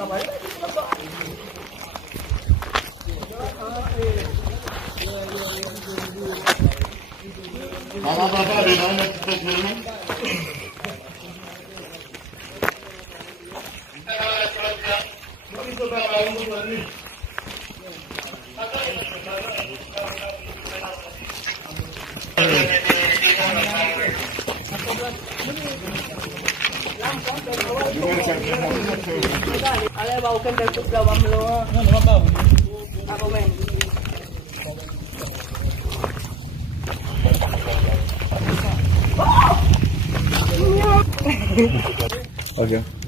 Bapak di mana kita turun? Ada bau kan dari bawah melo. Apa men? Okay.